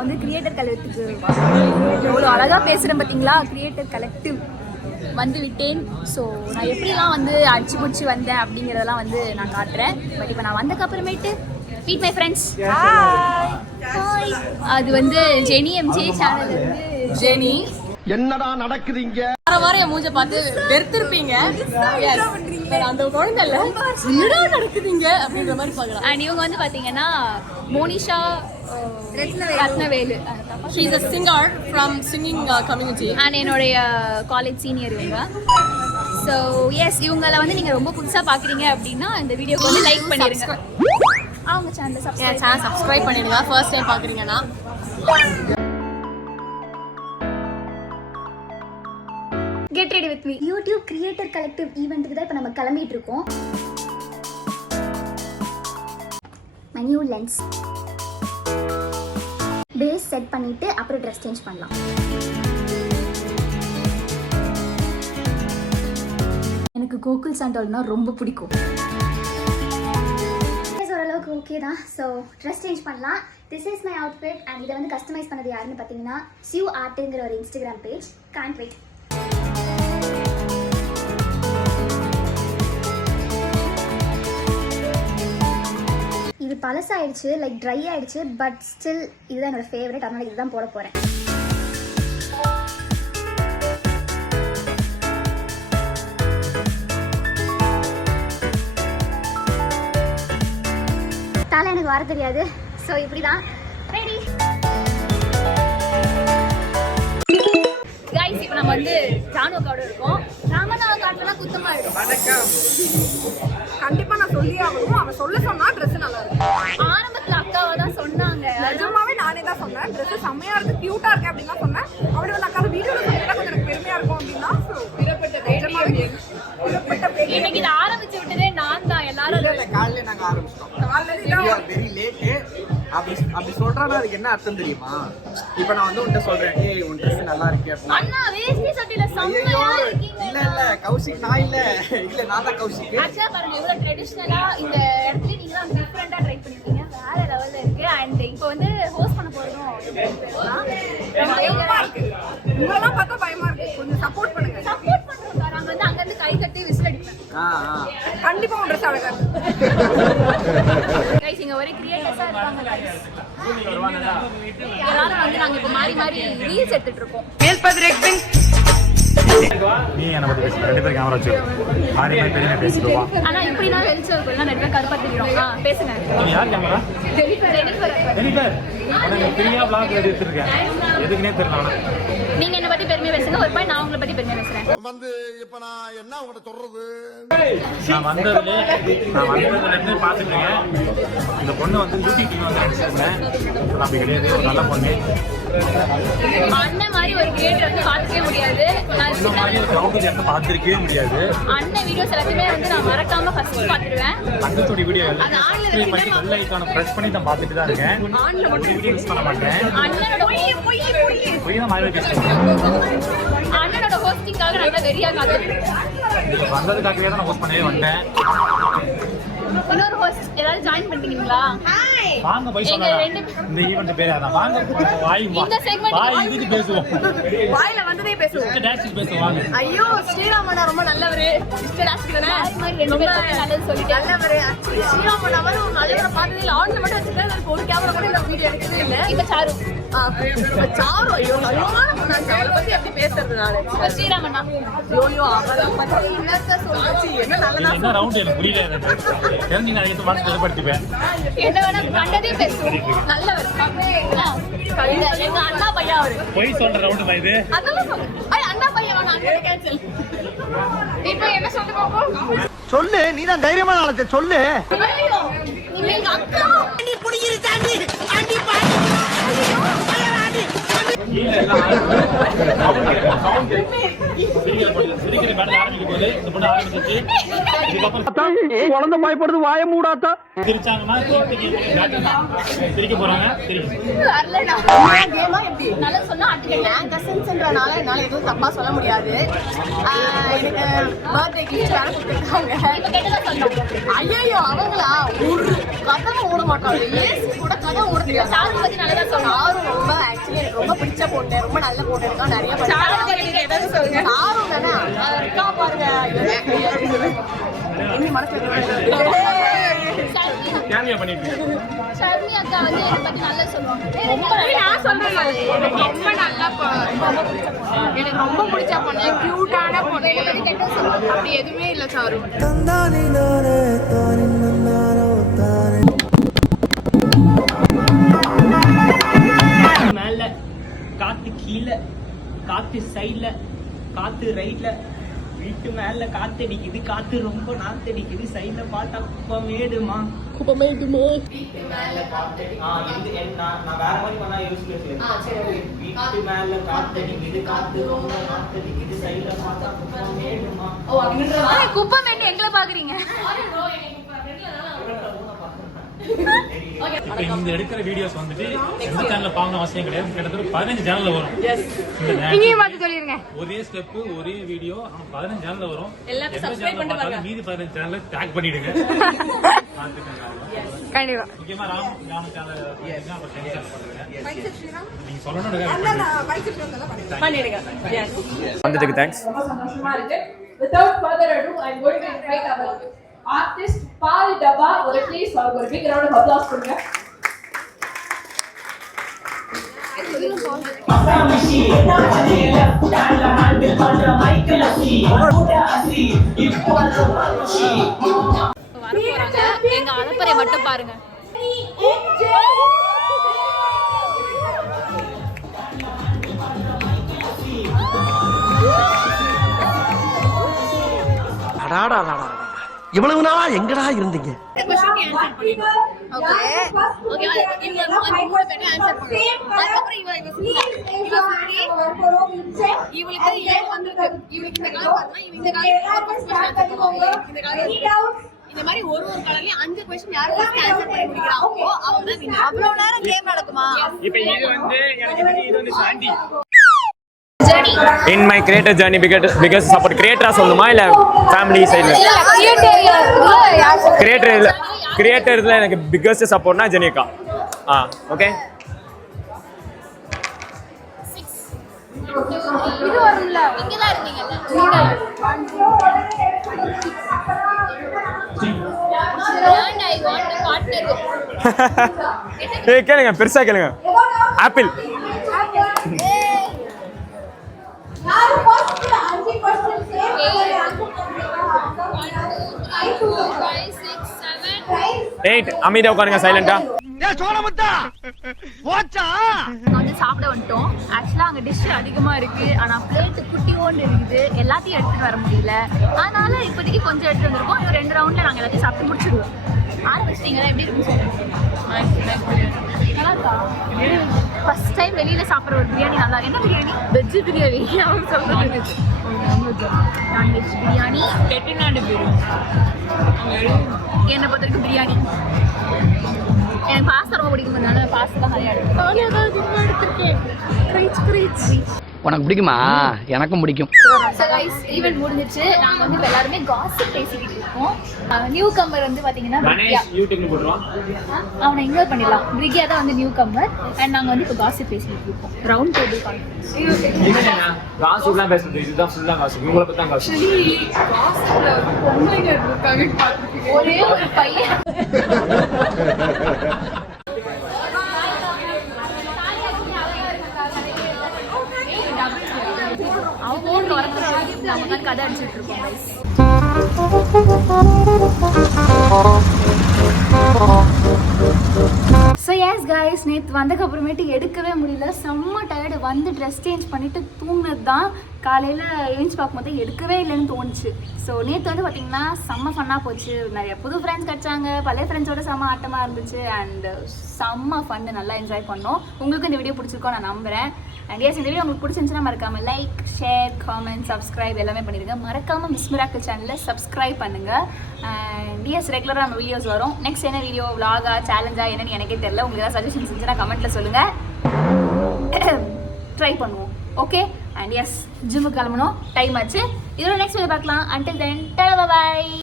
நாங்கள் வந்து கிரியேட்டர் கலெக்டிவ்க்கு எவ்வளோ அழகாக பேசுகிறேன் பார்த்தீங்களா. கிரியேட்டர் கலெக்டிவ் வந்து விட்டேன். ஸோ நான் எப்படிலாம் வந்து அடிச்சு பிடிச்சி வந்தேன் அப்படிங்கிறதெல்லாம் வந்து நான் காட்டுறேன். பட் இப்போ நான் வந்ததுக்கப்புறமேட்டு மீட் மை ஃப்ரெண்ட்ஸ். ஹாய். அது வந்து ஜெனி எம்ஜே சேனல் வந்து ஜெனி. என்னடா நடக்குதுங்க? வாரம் என் மூஞ்ச பார்த்து வெறுத்திருப்பீங்க. அந்த குழந்தை இல்ல என்னடா நடக்குதுங்க அப்படின்ற மாதிரி பார்க்கலாம். அண்ட் இவங்க வந்து பார்த்தீங்கன்னா Monisha Rathnavelu. She is a singer from singing community. And என்னுடைய காலேஜ் சீனியர் இவங்க. ஸோ எஸ், இவங்களை வந்து நீங்கள் ரொம்ப புதுசாக பார்க்குறீங்க அப்படின்னா இந்த வீடியோக்கு வந்து லைக் பண்ணிடுங்க. அவங்க சேனல் சப்ஸ்கிரைப் பண்ணிடுங்க ஃபர்ஸ்ட் டைம் பார்க்குறீங்கன்னா. Get ready with me. YouTube creator collective ஈவெண்ட்டுக்கு தான் இப்போ நம்ம கிளம்பிட்டு இருக்கோம். My new lens base set பண்ணிட்டு அப்புறம் ட்ரெஸ் சேஞ்ச் பண்ணலாம். எனக்கு கோகுல் சாண்டோல்னா ரொம்ப பிடிக்கும். ஓரளவுக்கு ஓகே தான். ஸோ ட்ரெஸ் சேஞ்ச் பண்ணலாம். This is my outfit. And இதை வந்து கஸ்டமைஸ் பண்ணது யாருன்னு பார்த்தீங்கன்னா சியூ ஆர்ட்டுங்கிற ஒரு இன்ஸ்டாகிராம் பேஜ். Can't wait. இது பழசாயிடுச்சு, லைக் ட்ரை ஆயிடுச்சு. பட் ஸ்டில் இதுதான் என்னோட ஃபேவரட். அதனால இதுதான் போட போறேன். தலை எனக்கு வர தெரியாது. ஸோ இப்படிதான் ரெடி. கைஸ், இப்போ நம்ம வந்து ராணுவக்காவோட இருக்கோம். ராமநாத காட்டுலாம் குத்தமா இருக்கும். கண்டிப்பா நான் சொல்லி ஆகணும். அவன் சொல்ல சொன்னா ட்ரெஸ் நல்லா இருக்கும். ஆரம்பத்துல அக்காவை தான் சொன்னாங்க. நிஜமாவே நானே தான் சொன்னேன் ட்ரெஸ் செம்மையா இருக்கு, கியூட்டா இருக்கு அப்படின்னு தான் சொன்னேன். அப்படி வந்து அக்கா வீடியோல சொன்னா கொஞ்சம் எனக்கு பெருமையா இருக்கும் அப்படின்னா இன்னைக்கு இதை ஆரம்பிச்சு விட்டதே நான் தான். எல்லாரும் காலையில நாங்க ஆரம்பிச்சிட்டோம். Very late. அப்படி சொல்றானா அதுக்கு என்ன அர்த்தம் தெரியுமா? இப்ப நான் வந்து உன்கிட்ட சொல்றேன், ஏய் உன் ட்ரெஸ் நல்லா இருக்கு அப்படினா அண்ணா வேஷ்டி சட்டையில செம்மையா இருக்கீங்க. இல்ல கௌஷிக் நான் இல்ல நான் தான் கௌஷிக். ஆச்சா பாருங்க இவ்வளவு ட்ரெடிஷனலா இந்த இடத்துல நீங்க தான் டிஃபரெண்டா ட்ரை பண்ணிருக்கீங்க. வேற லெவல்ல இருக்கு. அண்ட் இப்போ வந்து ஹோஸ்ட் பண்ண போறோம். பயமா இருக்கு. உங்களெல்லாம் பார்த்தா பயமா இருக்கு. கொஞ்சம் சப்போர்ட் பண்ணுங்க. சப்போர்ட் பண்றோம் சார். அங்க வந்து அங்க இருந்து கை தட்டி விசில் அடிப்பேன். கண்டிப்பா உன் ட்ரெஸ் அழகா இருக்கு. கைஸ், இங்க ஒரே கிரியேட்டர்ஸா இருக்காங்க கைஸ். எல்லாரும் வந்து நாங்க இப்ப மாறி மாறி ரீல்ஸ் எடுத்துட்டு இருக்கோம். நீ என்ன பத்தி பேசுற? ரெண்டு பேரும் கேமரா வச்சு மாறி மாறி பெரிய பேசிடுவா. ஆனா இப்படி நான் வெளிச்சம் இருக்குல்ல ரெண்டு பேரும் கருப்பா தெரியும். பேசுங்க. நீ யார் கேமரா? டெலிபர். நான் பெரிய vlog எடுத்துட்டு இருக்கேன். எதுக்குனே தெரியல. நீங்க என்ன பத்தி பெருமையா பேசுங்க. ஒரு பாய் நான் உங்களை பத்தி பெருமையா பேசுறேன். வந்து இப்ப நான் என்ன உங்கள்ட்ட சொல்றது? நான் வந்ததுல இருந்து பாத்துட்டேன். இந்த பொண்ணு வந்து யூடியூப் டீம் வந்து அடிச்சிருந்தேன். அப்படி கிடையாது, ஒரு நல்ல பொண்ணு. அண்ணன் மாதிரி ஒரு கிரியேட்டர் வந்து பார்க்கவே முடியாது. இந்த மாதிரி ஒரு கிரவுண்ட் எடுத்து பார்த்திருக்கவே முடியாது. அண்ணன் வீடியோஸ் எல்லாத்தையுமே வந்து நான் மறக்காம ஃபர்ஸ்ட் பார்த்துடுவேன். அண்ணனோட வீடியோ எல்லாம் சப்ஸ்கிரைப் பண்ணி பெல் ஐகானை பிரஸ் பண்ணி தான் பார்த்துட்டு தான் இருக்கேன். ஒரு வீடியோ மிஸ் பண்ண மாட்டேன். அண்ணனோட போய் தான் மாதிரி பேசுறேன். அண்ணனோட ஹோஸ்டிங்காக நல்லா வெறியா காத்துறேன். வந்ததுக்காகவே தான் நான் ஹோஸ்ட் பண்ணவே வந்தேன். இன்னொரு ஹோஸ்ட் ஏதாவது ஜாயின் பண்ணிட்டீங்களா? வாங்க போய் சொல்லலாம். இந்த ஈவென்ட் பேரே அதான். வாங்க வாய் இந்த செக்மெண்ட் வாய் இதுக்கு பேசுவோம். வாயில வந்ததே பேசுவோம். டான்ஸ் பேசுவோம் வாங்க. ஐயோ ஸ்ரீராமண்ணா ரொம்ப நல்லவரு. டாஸ்க் தானே ரொம்ப நல்லது சொல்லிட்டு நல்லவரு. ஆக்சுவலி ஸ்ரீராமண்ணா மாதிரி ஒரு நல்லவரை பார்த்ததே இல்ல. ஆன்ல மட்டும் வச்சிருக்காரு. ஒரு கேமரா கூட இந்த வீடியோ எடுக்கவே இல்ல. இப்ப சாரு சாரு ஐயோ நல்லவனா நான் சாரு பத்தி எப்படி பேசுறது நானு. இப்ப ஸ்ரீராமண்ணா ஐயோ அவரை பத்தி என்னத்த சொல்றது? என்ன நல்லதா என்ன ரவுண்ட் எனக்கு புரியல. தெரிஞ்சு நான் எடுத்து வாட்ஸ் வெளிப்படுத்திப்பேன். என்ன வேணா கண்டதே பேசுவோம். நல்லவர். எங்க அண்ணா பையன் அவரு. போய் சொல்ற ரவுண்ட் தான் இது. அதெல்லாம் சொல்லு. அண்ணா பையன் வேணா அங்க கேன்சல். இப்போ என்ன சொல்ல போறோம்? சொல்லு, நீ தான் தைரியமான ஆளு. சொல்லு. ஐயோ எங்க அக்கா நீ புடிங்கிருச்சாண்டி அண்டி பாடி. கீழ எல்லாம் சவுண்ட் சிரிக்கிற பேட்ல ஆரம்பிக்கும் போது இந்த பொண்ணு ஆரம்பிச்சிச்சு. இதுக்கப்புறம் குழந்தை பயப்படுது, வாய மூடாத்தா. சிரிச்சாங்கன்னா சிரிக்க போறாங்க. வரலடா. கேமா எப்படி? நல்லா சொன்னா அட்டுக்கல. கசின்ஸ்ன்றனால என்னால எதுவும் தப்பா சொல்ல முடியாது. எனக்கு பர்த்டே கிஃப்ட் வேற கொடுத்துருக்காங்க. ஐயோ அவங்களா ஒரு கதவை ஓட மாட்டாங்க. ஏசி கூட கதவை ஓட தெரியாது. சாரு பத்தி நல்லா சொன்னாரு. ரொம்ப ஆக்சுவலி எனக்கு ரொம்ப பிடிச்ச பொண்ணு, ரொம்ப நல்ல பொண்ணு இருக்கா. நிறைய ஏதாவது சொல்லுங்க. சாரு தானே இருக்கா பாருங்க. என்ன மனசுல கேமியா பண்ணிட்டு ஷர்மி அக்கா வந்து என்னை பத்தி நல்லா சொல்லுவாங்க. நான் சொல்றேன் எனக்கு ரொம்ப நல்லா எனக்கு ரொம்ப பிடிச்ச பொண்ணு, கியூட்டான பொண்ணு. அப்படி எதுவுமே இல்ல சாரு. மேல காத்து கீழே, காத்து சைட்ல, காத்து ரைட்ல, வீட்டு மேல காத்தடிக்குது, காத்து ரொம்ப நாத்தடிக்குது, சைட்ல பார்த்தா குப்பமேடுமா. வீட்டு மேல நான் வேற மாதிரி பண்ணா யூஸ்லெஸ். வீட்டு மேல காத்தடிக்குது, காத்து ரொம்ப நாத்தடிக்குது, சைட்ல பார்த்தா குப்பமேடுமா. குப்பை மேட்டு எங்களை பாக்குறீங்க. இப்ப இந்த எடுக்கிற வீடியோஸ் வந்துட்டு எந்த சேனல்ல பாக்கணும் அவசியம் கிடையாது. கிட்டத்தட்ட 15 சேனல்ல வரும். ஒரே ஸ்டெப் ஒரே வீடியோ 15 சேனல்ல வரும். மீதி 15 சேனல்ல டேக் பண்ணிடுங்க. கண்டிப்பா முக்கியமா ராம் சேனல் நீங்க சொல்லணும் பண்ணிடுங்க. வந்ததுக்கு தேங்க்ஸ். சந்தோஷமா இருக்கு. Without further ado, I'm going to invite our artist பால் டபா. ஒரு ப்ளீஸ் ஒரு big round of applause கொடுங்க. எங்க அலப்பறை மட்டும் பாருங்க. இவ்வளவு நாளா எங்கடா இருந்தீங்க? இந்த மாதிரி ஒரு கலர்லயும் 5 क्वेश्चन யாரு ஆன்சர் பண்ணி முடிக்கறாங்களோ அவங்க தான் வின்னர். அவ்வளவு நேரம் கேம் நடக்குமா? இப்போ இது வந்து எனக்கு தெரியும், இது வந்து Chandy. In my creator journey, biggest support creator சொல்லணுமா இல்ல ஃபேமிலி சைடுல? கிரியேட்டர்ல எனக்கு biggest supportனா ஜெனிகா. ஓகே. இது வரும்ல, இங்க தான் இருந்தீங்கல்ல. And I want to partner with. ஏய் கேளுங்க, பெருசா கேளுங்க. ஆப்பிள். யாரு ஃபர்ஸ்ட் 5 क्वेश्चन சேவ் 8 அமைதியா உட்காருங்க சைலண்டா. ஏ சோழமுத்தா போச்சா? வந்து சாப்பிட வந்துட்டோம். ஆக்சுவலா அங்க டிஷ் அதிகமா இருக்கு. ஆனா பிளேட் குட்டியோண்டு இருக்குது. எல்லாத்தையும் எடுத்துட்டு வர முடியல. அதனால இப்போதைக்கு கொஞ்சம் எடுத்து வந்திருக்கோம். இன்னும் 2 ரவுண்ட்ல நாங்க எல்லாத்தையும் சாப்பிட்டு முடிச்சிடுவோம். ஆரம்பிச்சிட்டீங்களா? எப்படி இருக்குன்னு சொல்லுங்க. நல்லா இருக்கா? ஃபர்ஸ்ட் டைம் வெளியில சாப்பிட்ற ஒரு பிரியாணி. நல்லா. என்ன பிரியாணி? வெஜ் பிரியாணி. அவங்க சொல்றது நான்வெஜ் பிரியாணி, செட்டிநாடு பிரியாணி. என்னை பொறுத்த வரைக்கும் பிரியாணி. எனக்கு பாஸ்தா ரொம்ப பிடிக்கும்னால பாஸ்தா தான் நிறையா எடுத்துருக்கேன். உனக்கு பிடிக்குமா? எனக்கும் பிடிக்கும். ஸோ கைஸ், ஈவென்ட் முடிஞ்சிச்சு. நாங்கள் வந்து எல்லாருமே காசிப் பேசிக்கிட்டு இருக்கோம். நியூ கம்மர் வந்து பார்த்தீங்கன்னா யூடியூப்ல போடுறோம். அவனை இன்வைட் பண்ணிடலாம். பிரிகியா தான் வந்து நியூ கம்மர். அண்ட் நாங்கள் வந்து இப்போ காசிப் பேசிக்கிட்டு இருக்கோம். Round table conference. காசுலாம் பேசுறது இதுதான் ஃபுல்லா காசு. உங்களை பத்தி தான் காசு. ஒரே ஒரு பையன் அவங்க ஊர்ல வரப்போ நம்ம தான் கதை அடிச்சுட்டு இருக்கோம் guys. ஸோ எஸ் கைஸ், நேற்று வந்ததுக்கப்புறமேட்டு எடுக்கவே முடியல. செம்ம டயர்டு. வந்து ட்ரெஸ் சேஞ்ச் பண்ணிவிட்டு தூங்கினது தான். காலையில் எழுந்து பார்க்கும்போது எடுக்கவே இல்லைன்னு தோணுச்சு. ஸோ நேற்று வந்து பார்த்திங்கன்னா செம்ம ஃபன்னாக போச்சு. நிறைய புது ஃப்ரெண்ட்ஸ் கிடச்சாங்க. பழைய ஃப்ரெண்ட்ஸோட செம்ம ஆட்டமாக இருந்துச்சு. அண்ட் செம்ம ஃபன்னு, நல்லா என்ஜாய் பண்ணோம். உங்களுக்கு இந்த வீடியோ பிடிச்சிருக்கோம் நான் நம்புகிறேன். அண்ட் எஸ் இந்த வீடியோ உங்களுக்கு பிடிச்சிருந்துச்சுன்னா மறக்காம லைக் ஷேர் காமெண்ட் சப்ஸ்கிரைப் எல்லாமே பண்ணிடுங்க. மறக்காம மிஸ் மிராக்கிள் சேனலை சப்ஸ்கிரைப் பண்ணுங்க. அண்ட் எஸ் ரெகுலராக நம்ம வீடியோஸ் வரும். நெக்ஸ்ட் என்ன வீடியோ விலாகா சேலஞ்சா என்னன்னு எனக்கே தெரியல. உங்களுக்கு ஏதாவது சஜஷன்ஸ் இருந்துச்சுன்னா கமெண்ட்ல சொல்லுங்க. ட்ரை பண்ணுவோம். ஓகே அண்ட் எஸ் ஜிம்முக்கு கிளம்பணும், டைம் ஆச்சு. இதோட நெக்ஸ்ட் வீடியோ பார்க்கலாம். Until then tata by.